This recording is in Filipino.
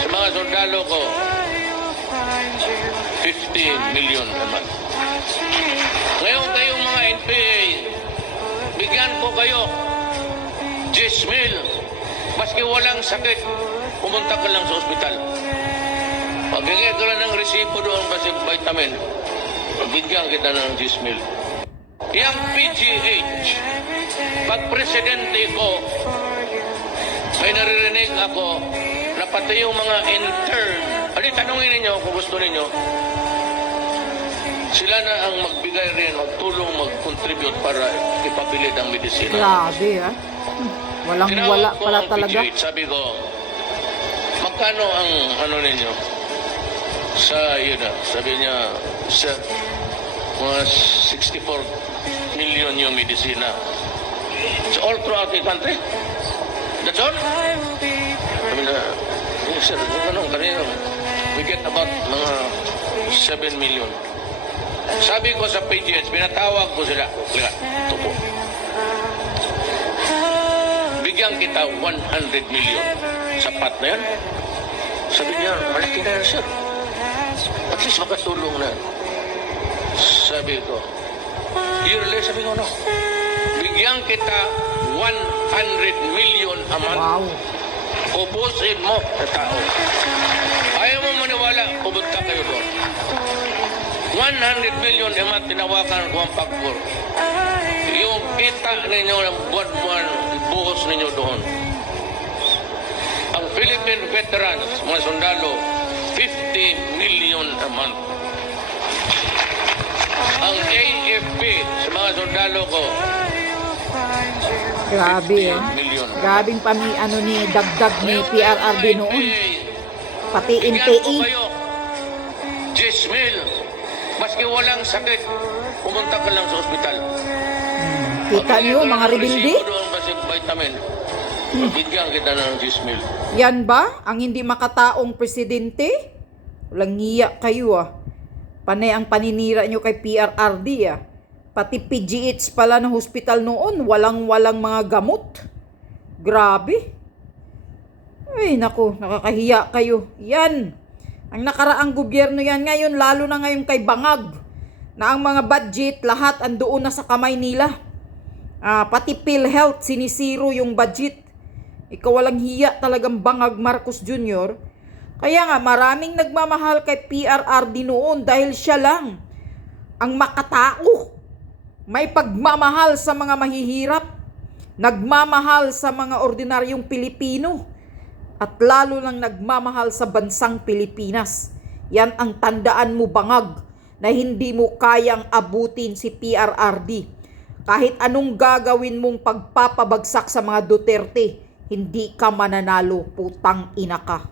sa mga sundalo ko, 50 million naman. Ngayon kayong mga NPA, bigyan ko kayo 10 mil. Maski walang sakit, pumunta ka lang sa ospital. Pagbigay ka lang ng resibo doon kasi vitamin, bigyan kita ng 10 mil. Yang PGH, pag presidente ko, may naririnig ako na pati yung mga intern, tanungin ninyo kung gusto ninyo, sila na ang magbigay rin, magtulong, mag-contribute para ipabilid ang medisina. Grabe, ah. Walang-wala pala talaga. PGH, sabi ko, magkano ang ninyo? Sabi niya, sir, mga 64 million yung medisina. It's all throughout the country. That's all? Sabi na, sir, kanina, we get about mga 7 million. Sabi ko sa PGH, pinatawag ko sila. Tupo. Bigyan kita 100 million. Sapat na yan? Sabi niya, malaki na yan, sir. At least makatulong na. Sabi ko, yearly, sabi ko, no. Bigyan kita 100 million a month. Wow. Ubusin mo sa tao. Ayaw mo maniwala, pupunta kayo doon. 100 million a month, tinawakan ko ang pagpur. Yung kita ninyo ng buwan-buwan, ibuhos ninyo doon. Ang Philippine veterans, mga sundalo, 50 million a month. Ang AFP, sa mga sundalo ko, Grabe, 50 ah. million. Grabing ni dagdag ni PRRD noon. Pati Bigyan NPA. ko kayo 10 mil. Maski walang sakit, pumunta ka lang sa ospital. Kita niyo, mga rebilde? Doon kasi vitamin. Bigyan kita ng 10 mil. Yan ba ang hindi makataong presidente? Walang ngiya kayo, ah. Panay ang paninira nyo kay PRRD, ah. Pati PGH pala ng hospital noon, walang mga gamot. Grabe. Ay, naku, nakakahiya kayo. Yan. Ang nakaraang gobyerno yan ngayon, lalo na ngayon kay Bangag, na ang mga budget, lahat andoon na sa kamay nila. Pati PhilHealth, sinisiro yung budget. Ikaw walang hiya talagang Bangag Marcos Jr. Kaya nga, maraming nagmamahal kay PRRD noon dahil siya lang ang makatao. May pagmamahal sa mga mahihirap, nagmamahal sa mga ordinaryong Pilipino, at lalo lang nagmamahal sa bansang Pilipinas. Yan ang tandaan mo, Bangag, na hindi mo kayang abutin si PRRD. Kahit anong gagawin mong pagpapabagsak sa mga Duterte, hindi ka mananalo, putang ina ka.